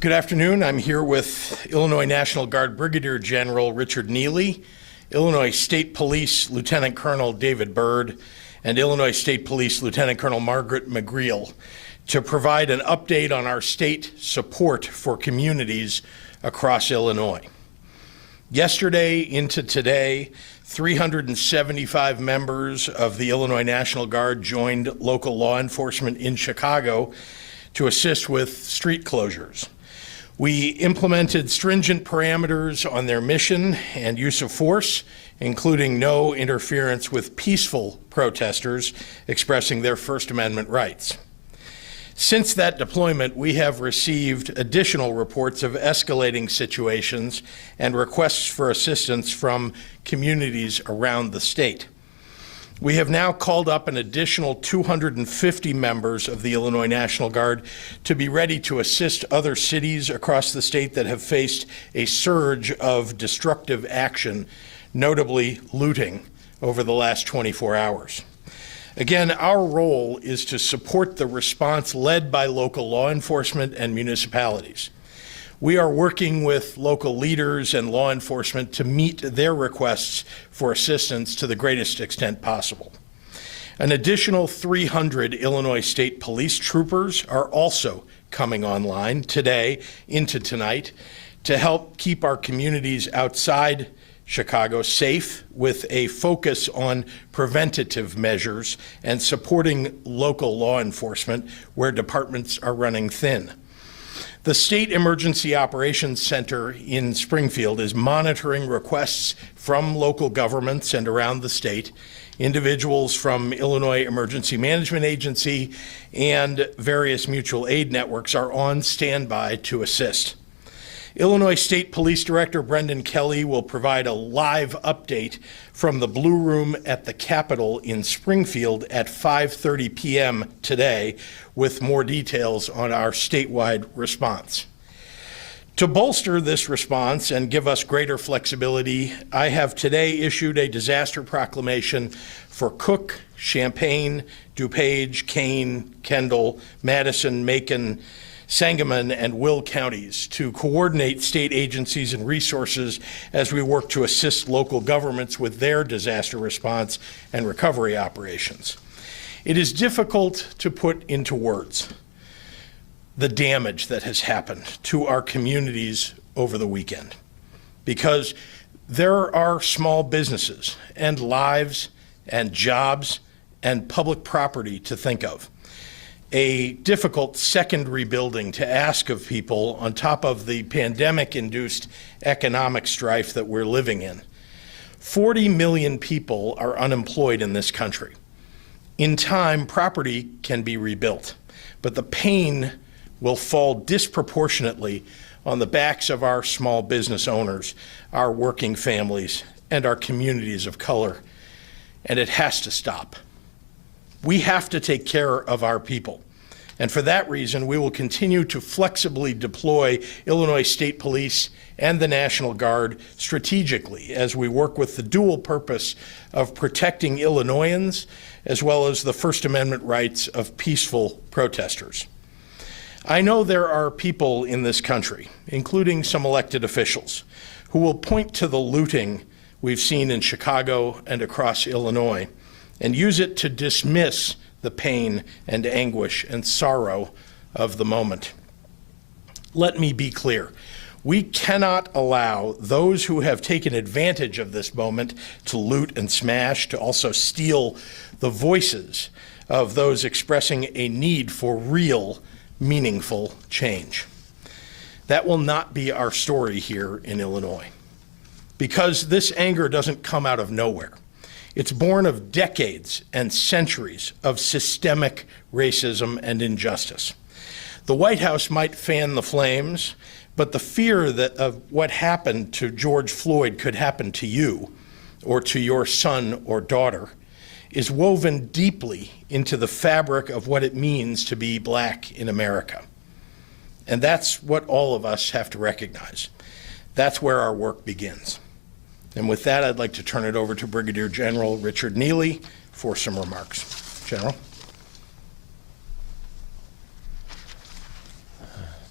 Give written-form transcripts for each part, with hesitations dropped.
Good afternoon. I'm here with Illinois National Guard Brigadier General Richard Neely, Illinois State Police Lieutenant Colonel David Byrd, and Illinois State Police Lieutenant Colonel Margaret McGreal to provide an update on our state support for communities across Illinois. Yesterday into today, 375 members of the Illinois National Guard joined local law enforcement in Chicago to assist with street closures. We implemented stringent parameters on their mission and use of force, including no interference with peaceful protesters expressing their First Amendment rights. Since that deployment, we have received additional reports of escalating situations and requests for assistance from communities around the state. We have now called up an additional 250 members of the Illinois National Guard to be ready to assist other cities across the state that have faced a surge of destructive action, notably looting, over the last 24 hours. Again, our role is to support the response led by local law enforcement and municipalities. We are working with local leaders and law enforcement to meet their requests for assistance to the greatest extent possible. An additional 300 Illinois State Police troopers are also coming online today into tonight to help keep our communities outside Chicago safe, with a focus on preventative measures and supporting local law enforcement where departments are running thin. The State Emergency Operations Center in Springfield is monitoring requests from local governments and around the state. Individuals from Illinois Emergency Management Agency and various mutual aid networks are on standby to assist. Illinois State Police Director Brendan Kelly will provide a live update from the Blue Room at the Capitol in Springfield at 5:30 p.m. today with more details on our statewide response. To bolster this response and give us greater flexibility, I have today issued a disaster proclamation for Cook, Champaign, DuPage, Kane, Kendall, Madison, Macon, Sangamon, and Will counties to coordinate state agencies and resources as we work to assist local governments with their disaster response and recovery operations. It is difficult to put into words the damage that has happened to our communities over the weekend, because there are small businesses and lives and jobs and public property to think of. A difficult second rebuilding to ask of people on top of the pandemic-induced economic strife that we're living in. 40 million people are unemployed in this country. In time, property can be rebuilt, but the pain will fall disproportionately on the backs of our small business owners, our working families, and our communities of color, and it has to stop. We have to take care of our people. And for that reason, we will continue to flexibly deploy Illinois State Police and the National Guard strategically as we work with the dual purpose of protecting Illinoisans as well as the First Amendment rights of peaceful protesters. I know there are people in this country, including some elected officials, who will point to the looting we've seen in Chicago and across Illinois and use it to dismiss the pain and anguish and sorrow of the moment. Let me be clear. We cannot allow those who have taken advantage of this moment to loot and smash, to also steal the voices of those expressing a need for real, meaningful change. That will not be our story here in Illinois, because this anger doesn't come out of nowhere. It's born of decades and centuries of systemic racism and injustice. The White House might fan the flames, but the fear that of what happened to George Floyd could happen to you or to your son or daughter is woven deeply into the fabric of what it means to be Black in America. And that's what all of us have to recognize. That's where our work begins. And with that, I'd like to turn it over to Brigadier General Richard Neely for some remarks. General.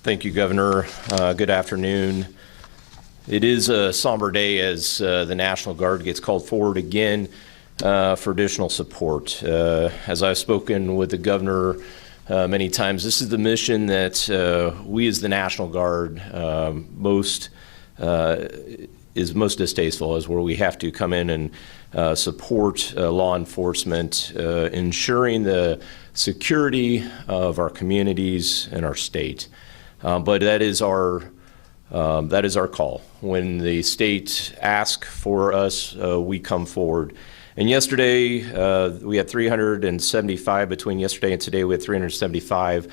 Thank you, Governor. Good afternoon. It is a somber day as the National Guard gets called forward again for additional support. As I've spoken with the Governor many times, this is the mission that we as the National Guard is most distasteful, is where we have to come in and support law enforcement, ensuring the security of our communities and our state. But that is our call. When the state asks for us, we come forward. And yesterday, we had 375, between yesterday and today, we had 375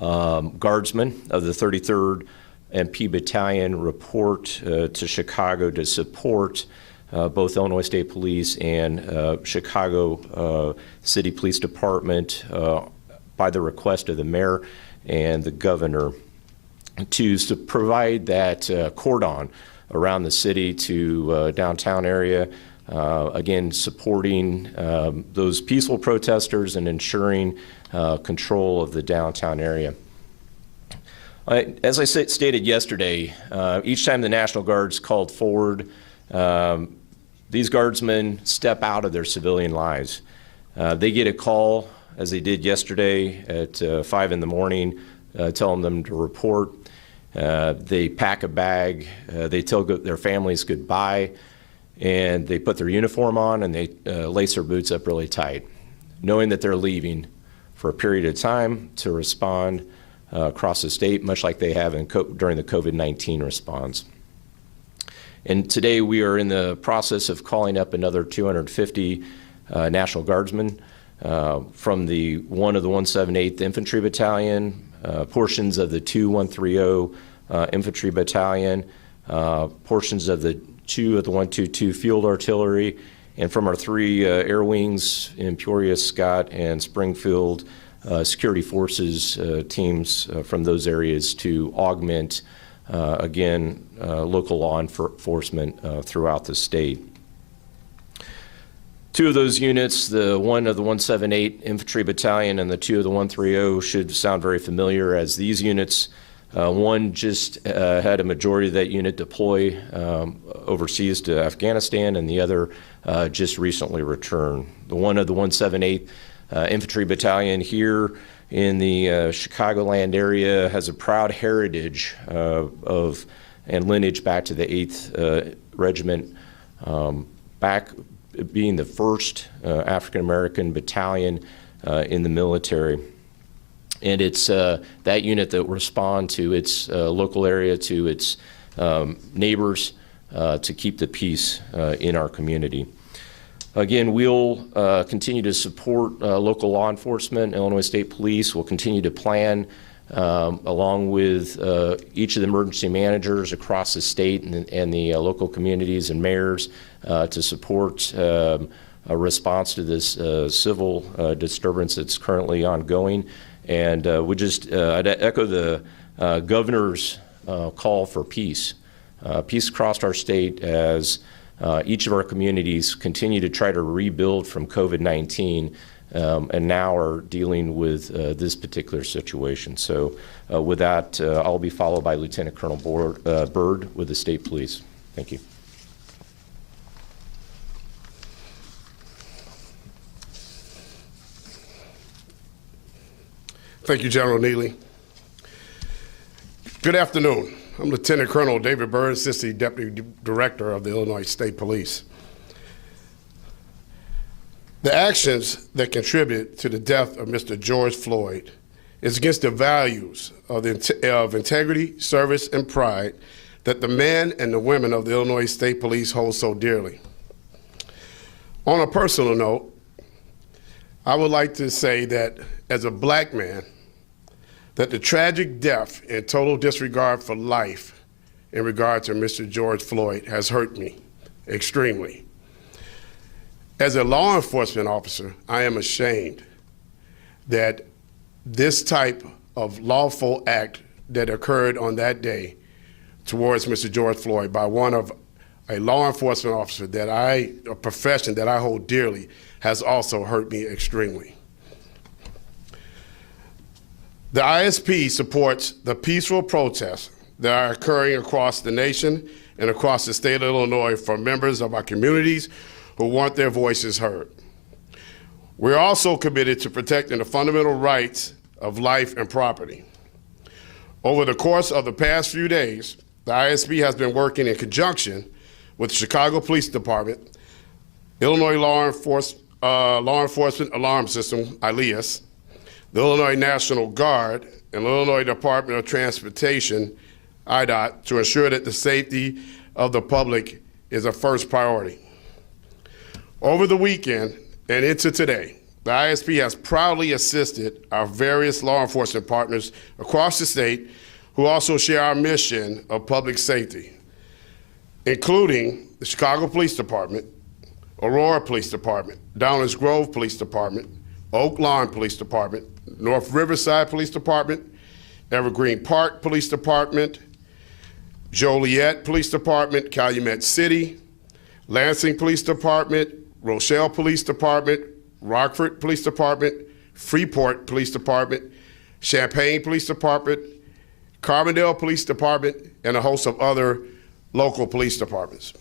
guardsmen of the 33rd MP Battalion report to Chicago to support both Illinois State Police and Chicago City Police Department by the request of the mayor and the governor to provide that cordon around the city to downtown area, again, supporting those peaceful protesters and ensuring control of the downtown area. As I stated yesterday, each time the National Guard's called forward, these guardsmen step out of their civilian lives. They get a call, as they did yesterday at 5 in the morning, telling them to report. They pack a bag, they tell their families goodbye, and they put their uniform on and they lace their boots up really tight, knowing that they're leaving for a period of time to respond across the state, much like they have during the COVID-19 response. And today we are in the process of calling up another 250 National Guardsmen from the 178th Infantry Battalion, portions of the 2130 Infantry Battalion, portions of the 122 Field Artillery, and from our 3 air wings in Peoria, Scott, and Springfield, security forces teams from those areas to augment, again, local law enforcement throughout the state. 2 of those units, the 1 of the 178 Infantry Battalion and the 2 of the 130, should sound very familiar, as these units, one just had a majority of that unit deploy overseas to Afghanistan, and the other just recently returned. The 1 of the 178 Infantry Battalion here in the Chicagoland area has a proud heritage and lineage back to the 8th Regiment, back being the first African-American battalion in the military. And it's that unit that will respond to its local area, to its neighbors, to keep the peace in our community. Again, we'll continue to support local law enforcement. Illinois State Police will continue to plan along with each of the emergency managers across the state and the local communities and mayors to support a response to this civil disturbance that's currently ongoing. And I'd echo the governor's call for peace. Peace across our state as each of our communities continue to try to rebuild from COVID-19 and now are dealing with this particular situation. So with that, I'll be followed by Lieutenant Colonel Byrd with the State Police. Thank you. Thank you, General Neely. Good afternoon. I'm Lieutenant Colonel David Byrd, Assistant Deputy Director of the Illinois State Police. The actions that contribute to the death of Mr. George Floyd is against the values of integrity, service, and pride that the men and the women of the Illinois State Police hold so dearly. On a personal note, I would like to say that as a black man, that the tragic death and total disregard for life in regard to Mr. George Floyd has hurt me extremely. As a law enforcement officer, I am ashamed that this type of lawful act that occurred on that day towards Mr. George Floyd by one of a law enforcement officer a profession that I hold dearly, has also hurt me extremely. The ISP supports the peaceful protests that are occurring across the nation and across the state of Illinois from members of our communities who want their voices heard. We're also committed to protecting the fundamental rights of life and property. Over the course of the past few days, the ISP has been working in conjunction with the Chicago Police Department, Illinois Law Enforcement Alarm System, ILEAS, the Illinois National Guard, and the Illinois Department of Transportation, IDOT, to ensure that the safety of the public is a first priority. Over the weekend and into today, the ISP has proudly assisted our various law enforcement partners across the state who also share our mission of public safety, including the Chicago Police Department, Aurora Police Department, Downers Grove Police Department, Oak Lawn Police Department, North Riverside Police Department, Evergreen Park Police Department, Joliet Police Department, Calumet City, Lansing Police Department, Rochelle Police Department, Rockford Police Department, Freeport Police Department, Champaign Police Department, Carbondale Police Department, and a host of other local police departments.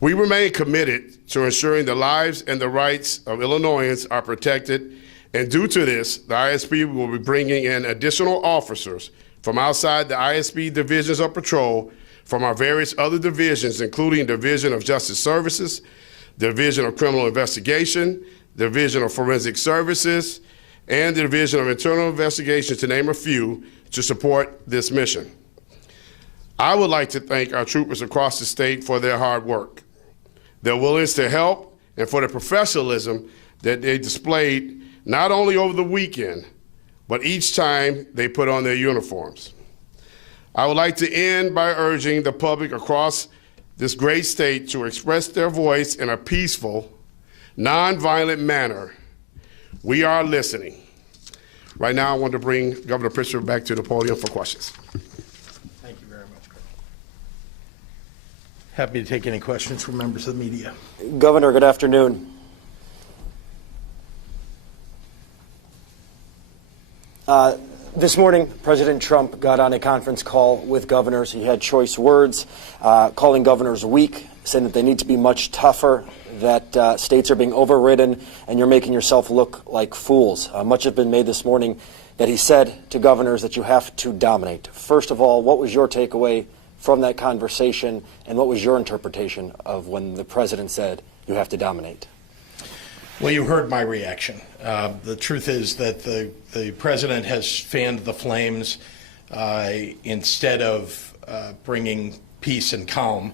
We remain committed to ensuring the lives and the rights of Illinoisans are protected, and due to this, the ISP will be bringing in additional officers from outside the ISP divisions of patrol from our various other divisions, including Division of Justice Services, Division of Criminal Investigation, Division of Forensic Services, and the Division of Internal Investigation, to name a few, to support this mission. I would like to thank our troopers across the state for their hard work, their willingness to help, and for the professionalism that they displayed not only over the weekend, but each time they put on their uniforms. I would like to end by urging the public across this great state to express their voice in a peaceful, nonviolent manner. We are listening. Right now, I want to bring Governor Pritzker back to the podium for questions. Thank you very much, Chris. Happy to take any questions from members of the media. Governor, good afternoon. This morning, President Trump got on a conference call with governors. He had choice words, calling governors weak, saying that they need to be much tougher, that states are being overridden, and you're making yourself look like fools. Much has been made this morning that he said to governors that you have to dominate. First of all, what was your takeaway from that conversation, and what was your interpretation of when the president said you have to dominate? Well, you heard my reaction. The truth is that the president has fanned the flames instead of bringing peace and calm.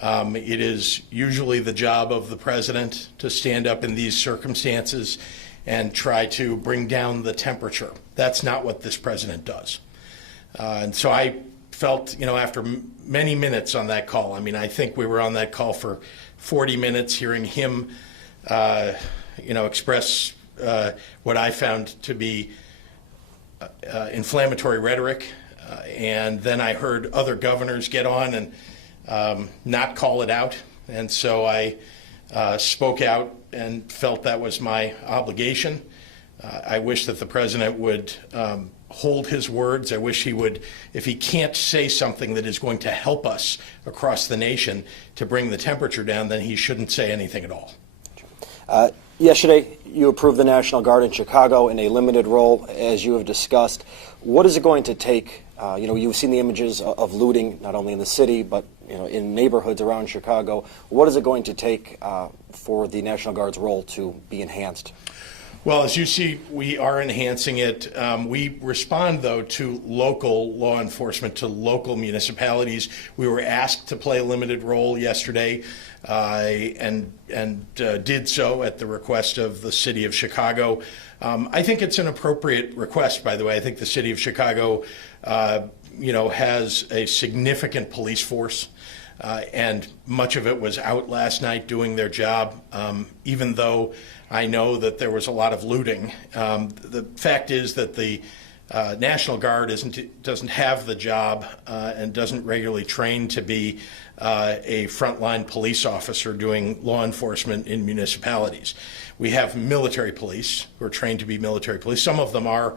It is usually the job of the president to stand up in these circumstances and try to bring down the temperature. That's not what this president does. And so I felt, after many minutes on that call, I think we were on that call for 40 minutes hearing him express what I found to be inflammatory rhetoric. And then I heard other governors get on and not call it out. And so I spoke out and felt that was my obligation. I wish that the president would hold his words. I wish he would, if he can't say something that is going to help us across the nation to bring the temperature down, then he shouldn't say anything at all. Yesterday, you approved the National Guard in Chicago in a limited role, as you have discussed. What is it going to take? You've seen the images of looting, not only in the city, but in neighborhoods around Chicago. What is it going to take for the National Guard's role to be enhanced? Well, as you see, we are enhancing it. We respond, though, to local law enforcement, to local municipalities. We were asked to play a limited role yesterday and did so at the request of the city of Chicago. I think it's an appropriate request, by the way. I think the city of Chicago, has a significant police force. And much of it was out last night doing their job, even though I know that there was a lot of looting. The fact is that the National Guard doesn't have the job and doesn't regularly train to be a frontline police officer doing law enforcement in municipalities. We have military police who are trained to be military police. Some of them are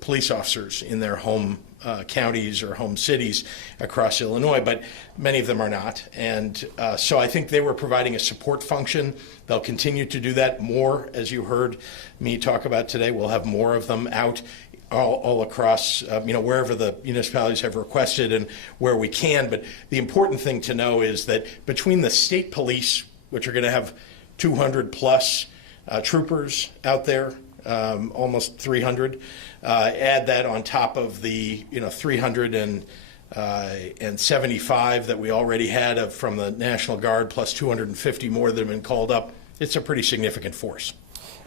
police officers in their home counties or home cities across Illinois, but many of them are not. And so I think they were providing a support function. They'll continue to do that more, as you heard me talk about today. We'll have more of them out all across, wherever the municipalities have requested and where we can. But the important thing to know is that between the state police, which are going to have 200 plus troopers out there, almost 300, add that on top of the 375 that we already had from the National Guard, plus 250 more that have been called up. It's a pretty significant force.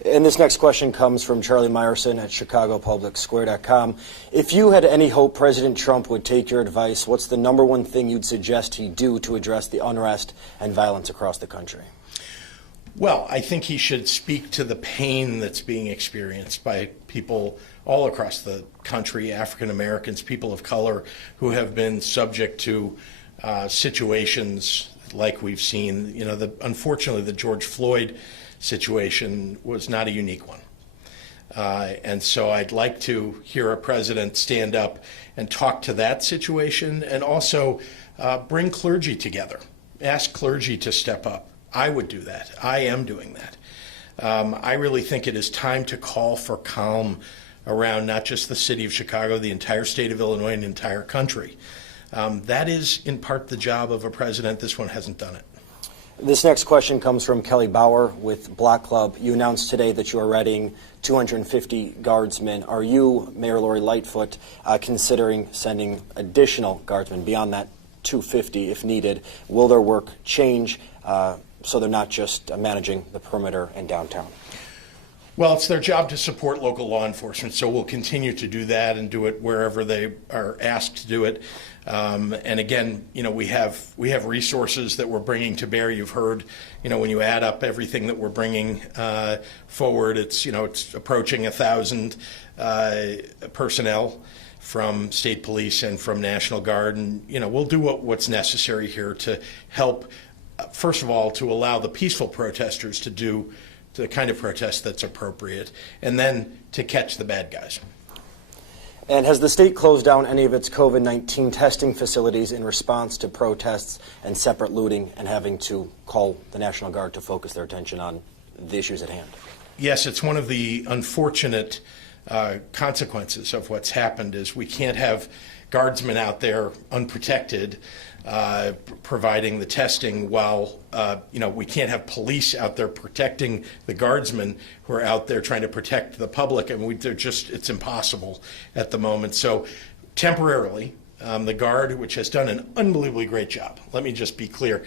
And this next question comes from Charlie Meyerson at ChicagoPublicSquare.com. If you had any hope President Trump would take your advice, what's the number one thing you'd suggest he do to address the unrest and violence across the country? Well, I think he should speak to the pain that's being experienced by people all across the country, African Americans, people of color, who have been subject to situations like we've seen. Unfortunately, the George Floyd situation was not a unique one. And so I'd like to hear a president stand up and talk to that situation, and also bring clergy together. Ask clergy to step up. I would do that. I am doing that. I really think it is time to call for calm around not just the city of Chicago, the entire state of Illinois, and the entire country. That is in part the job of a president. This one hasn't done it. This next question comes from Kelly Bauer with Block Club. You announced today that you are readying 250 guardsmen. Are you, Mayor Lori Lightfoot, considering sending additional guardsmen beyond that 250 if needed? Will their work change so they're not just managing the perimeter and downtown? Well, it's their job to support local law enforcement, so we'll continue to do that and do it wherever they are asked to do it. And again, we have resources that we're bringing to bear. You've heard, when you add up everything that we're bringing forward, it's approaching 1,000 personnel from state police and from National Guard, and we'll do what's necessary here to help. First of all, to allow the peaceful protesters to do the kind of protest that's appropriate, and then to catch the bad guys. And has the state closed down any of its COVID-19 testing facilities in response to protests and separate looting and having to call the National Guard to focus their attention on the issues at hand? Yes, it's one of the unfortunate consequences of what's happened is we can't have guardsmen out there unprotected providing the testing while, we can't have police out there protecting the guardsmen who are out there trying to protect the public. And it's impossible at the moment. So temporarily, the Guard, which has done an unbelievably great job, let me just be clear,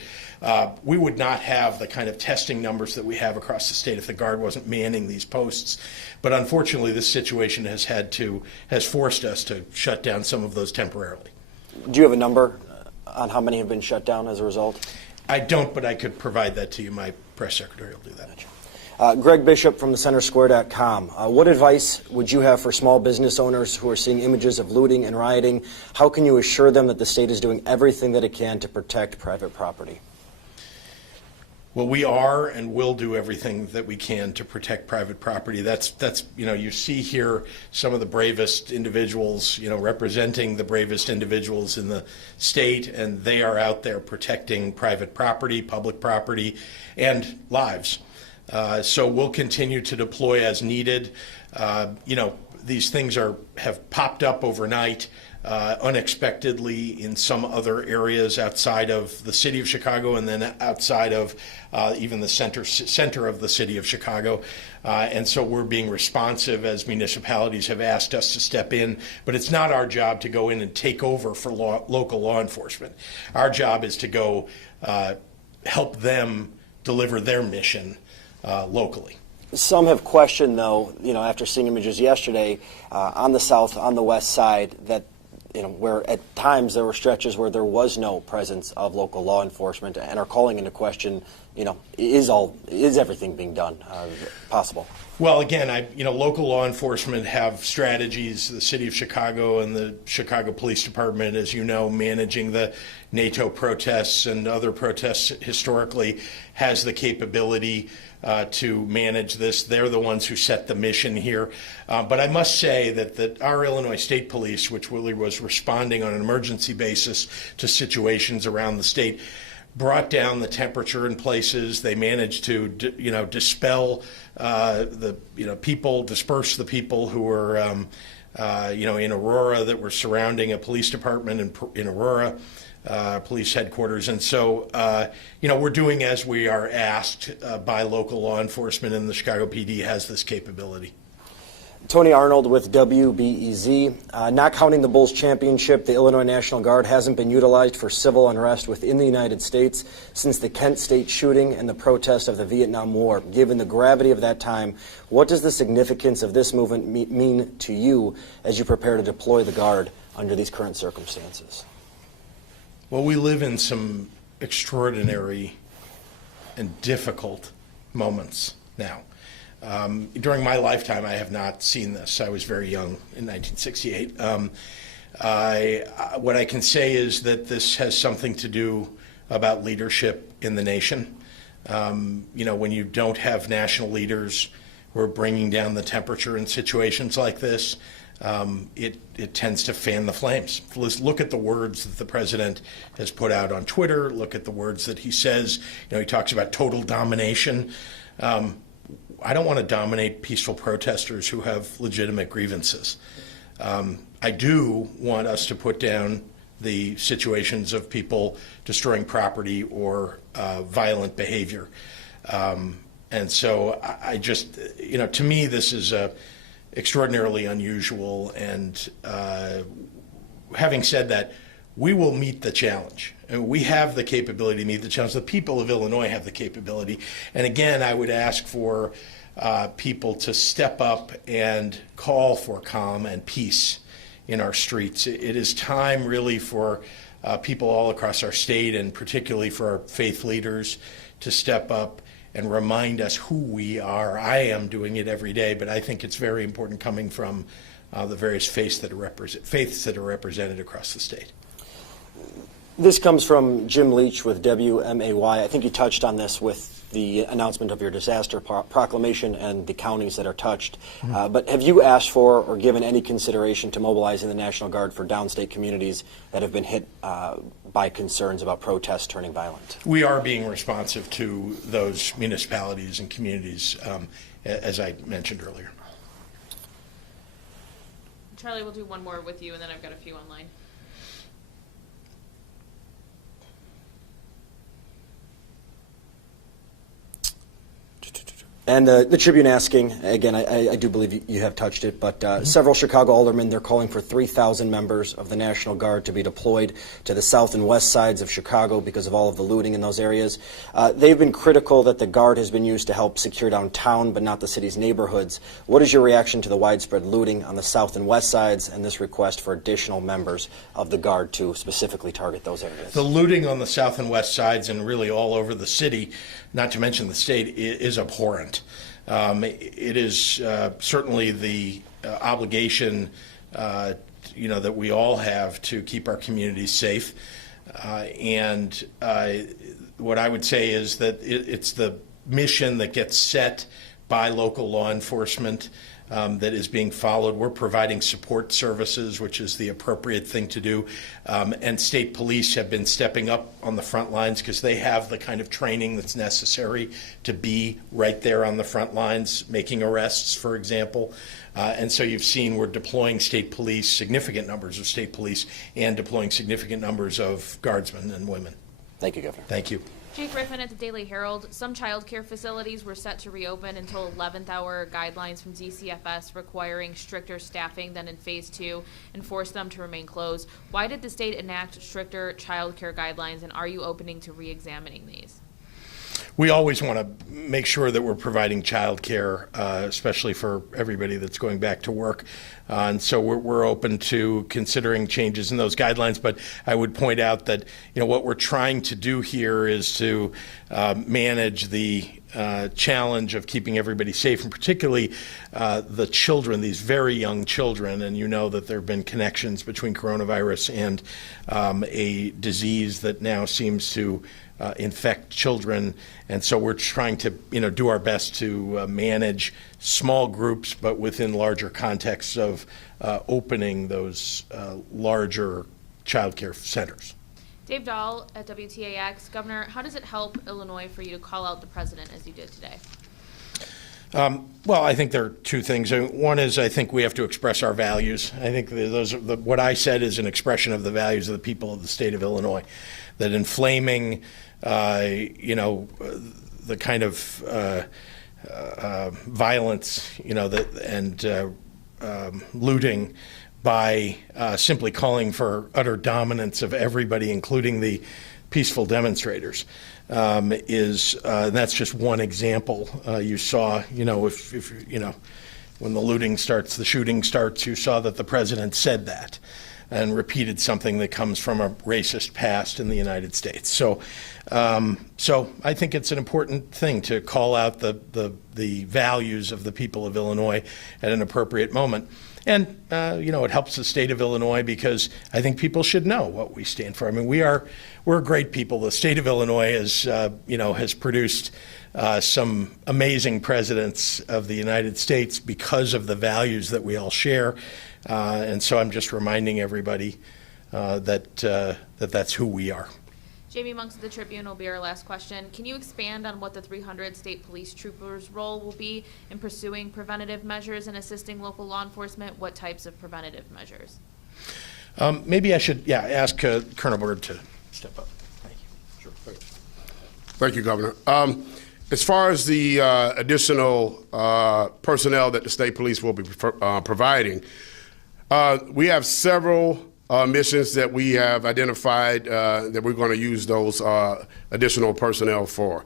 we would not have the kind of testing numbers that we have across the state if the Guard wasn't manning these posts. But unfortunately, this situation has forced us to shut down some of those temporarily. Do you have a number on how many have been shut down as a result? I don't, but I could provide that to you. My press secretary will do that. Greg Bishop from thecentersquare.com. What advice would you have for small business owners who are seeing images of looting and rioting? How can you assure them that the state is doing everything that it can to protect private property? Well, we are and will do everything that we can to protect private property. That's you see here some of the bravest individuals, representing the bravest individuals in the state, and they are out there protecting private property, public property, and lives. So we'll continue to deploy as needed. These things have popped up overnight. Unexpectedly in some other areas outside of the city of Chicago, and then outside of even the center of the city of Chicago. And so we're being responsive as municipalities have asked us to step in. But it's not our job to go in and take over for local law enforcement. Our job is to go help them deliver their mission locally. Some have questioned, though, after seeing images yesterday on the south, on the west side, that where at times there were stretches where there was no presence of local law enforcement, and are calling into question, is everything being done possible? Well, again, local law enforcement have strategies. The city of Chicago and the Chicago Police Department, as you know, managing the NATO protests and other protests historically, has the capability to manage this. They're the ones who set the mission here. But I must say that our Illinois State Police, which really was responding on an emergency basis to situations around the state, brought down the temperature in places. They managed to, dispel disperse the people who were, in Aurora, that were surrounding a police department in Aurora, police headquarters. And so, we're doing as we are asked by local law enforcement, and the Chicago PD has this capability. Tony Arnold with WBEZ. Not counting the Bulls championship, the Illinois National Guard hasn't been utilized for civil unrest within the United States since the Kent State shooting and the protest of the Vietnam War. Given the gravity of that time, what does the significance of this movement mean to you as you prepare to deploy the Guard under these current circumstances? Well, we live in some extraordinary and difficult moments now. During my lifetime, I have not seen this. I was very young in 1968. What I can say is that this has something to do about leadership in the nation. When you don't have national leaders who are bringing down the temperature in situations like this, it tends to fan the flames. Look at the words that the president has put out on Twitter. Look at the words that he says. He talks about total domination. I don't want to dominate peaceful protesters who have legitimate grievances. I do want us to put down the situations of people destroying property or violent behavior. And so I just, to me, this is extraordinarily unusual. And having said that, we will meet the challenge. And we have the capability to meet the challenge. The people of Illinois have the capability. And again, I would ask for people to step up and call for calm and peace in our streets. It is time really for people all across our state, and particularly for our faith leaders, to step up and remind us who we are. I am doing it every day, but I think it's very important coming from the various faiths that are represented across the state. This comes from Jim Leach with WMAY. I think you touched on this with the announcement of your disaster proclamation and the counties that are touched. But have you asked for or given any consideration to mobilizing the National Guard for downstate communities that have been hit by concerns about protests turning violent? We are being responsive to those municipalities and communities, as I mentioned earlier. Charlie, we'll do one more with you, and then I've got a few online. And the Tribune asking, again, I do believe you have touched it, but several Chicago aldermen, they're calling for 3,000 members of the National Guard to be deployed to the south and west sides of Chicago because of all of the looting in those areas. They've been critical that the Guard has been used to help secure downtown, but not the city's neighborhoods. What is your reaction to the widespread looting on the south and west sides and this request for additional members of the Guard to specifically target those areas? The looting on the south and west sides and really all over the city, not to mention the state, is abhorrent. It is certainly the obligation, that we all have to keep our communities safe. And what I would say is that it's the mission that gets set by local law enforcement that is being followed. We're providing support services, which is the appropriate thing to do. And state police have been stepping up on the front lines because they have the kind of training that's necessary to be right there on the front lines, making arrests, for example. And so you've seen we're deploying state police, significant numbers of state police, and deploying significant numbers of guardsmen and women. Thank you, Governor. Thank you. Jake Griffin at the Daily Herald. Some child care facilities were set to reopen until 11th hour guidelines from DCFS requiring stricter staffing than in phase 2 and forced them to remain closed. Why did the state enact stricter child care guidelines, and are you opening to re-examining these? we always want to make sure that we're providing childcare, especially for everybody that's going back to work. And so we're open to considering changes in those guidelines. But I would point out that, what we're trying to do here is to manage the challenge of keeping everybody safe, and particularly the children, these very young children. And that there have been connections between coronavirus and a disease that now seems to infect children. And so we're trying to, do our best to manage small groups, but within larger contexts of opening those larger child care centers. Dave Dahl at WTAX. Governor, how does it help Illinois for you to call out the president as you did today? Well, I think there are two things. One is I think we have to express our values. I think those are what I said is an expression of the values of the people of the state of Illinois. That inflaming, the kind of violence, and looting by simply calling for utter dominance of everybody, including the peaceful demonstrators, that's just one example. You saw, if when the looting starts, the shooting starts, you saw that the president said that and repeated something that comes from a racist past in the United States. So I think it's an important thing to call out the values of the people of Illinois at an appropriate moment. And, it helps the state of Illinois because I think people should know what we stand for. I mean, we're a great people. The state of Illinois has produced some amazing presidents of the United States because of the values that we all share. And so I'm just reminding everybody that's who we are. Jamie Monks of the Tribune will be our last question. Can you expand on what the 300 state police troopers' role will be in pursuing preventative measures and assisting local law enforcement? What types of preventative measures? Maybe I should, ask Colonel Byrd to step up. Thank you. Sure. Thank you, Governor. As far as the additional personnel that the state police will be providing, we have several missions that we have identified that we're going to use those additional personnel for.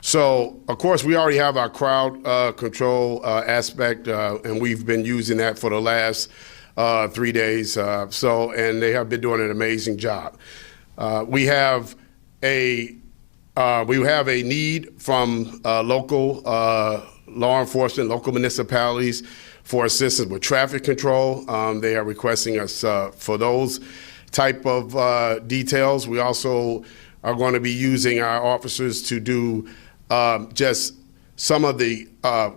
So, of course, we already have our crowd control aspect, and we've been using that for the last 3 days. And they have been doing an amazing job. We have a need from local law enforcement, local municipalities for assistance with traffic control. They are requesting us for those type of details. We also are going to be using our officers to do just some of the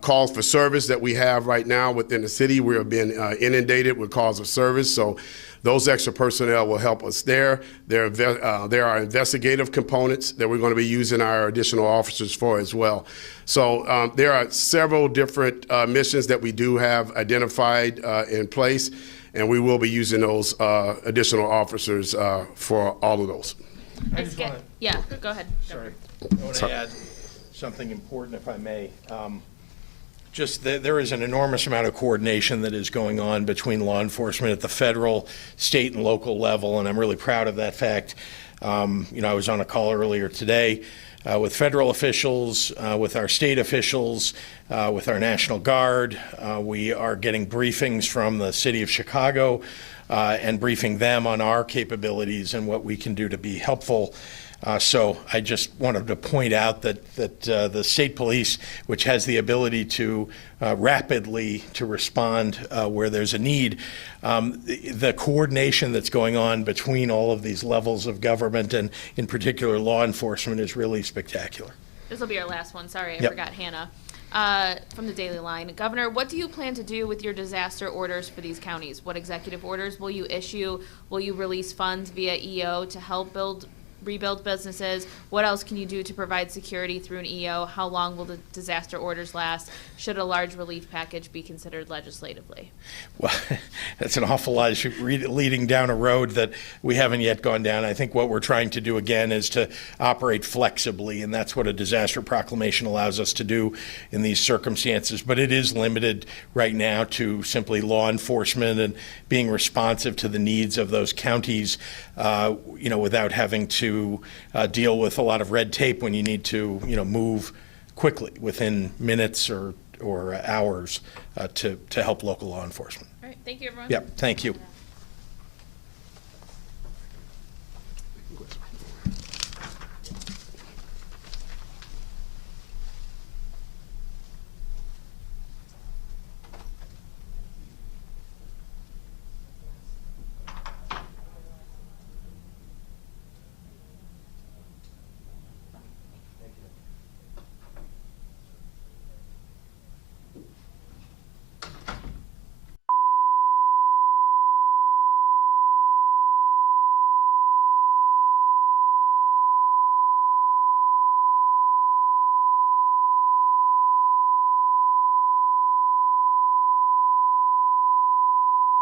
calls for service that we have right now within the city. We have been inundated with calls of service, so those extra personnel will help us there. There are investigative components that we're going to be using our additional officers for as well. So there are several different missions that we do have identified in place, and we will be using those additional officers for all of those. Yeah, go ahead. Sorry. I want to add something important, if I may. There is an enormous amount of coordination that is going on between law enforcement at the federal, state, and local level, and I'm really proud of that fact. I was on a call earlier today with federal officials, with our state officials, with our National Guard. We are getting briefings from the city of Chicago and briefing them on our capabilities and what we can do to be helpful. So I just wanted to point out that the state police, which has the ability to rapidly to respond where there's a need, the coordination that's going on between all of these levels of government and in particular law enforcement is really spectacular. This will be our last one. Sorry, I Yep. forgot Hannah. From the Daily Line. Governor, what do you plan to do with your disaster orders for these counties? What executive orders will you issue? Will you release funds via EO to help rebuild businesses? What else can you do to provide security through an EO? How long will the disaster orders last? Should a large relief package be considered legislatively? Well, that's an awful lot leading down a road that we haven't yet gone down. I think what we're trying to do again is to operate flexibly, and that's what a disaster proclamation allows us to do in these circumstances. But it is limited right now to simply law enforcement and being responsive to the needs of those counties, without having to to deal with a lot of red tape when you need to, move quickly within minutes or hours to help local law enforcement. All right, thank you, everyone. Yep, thank you.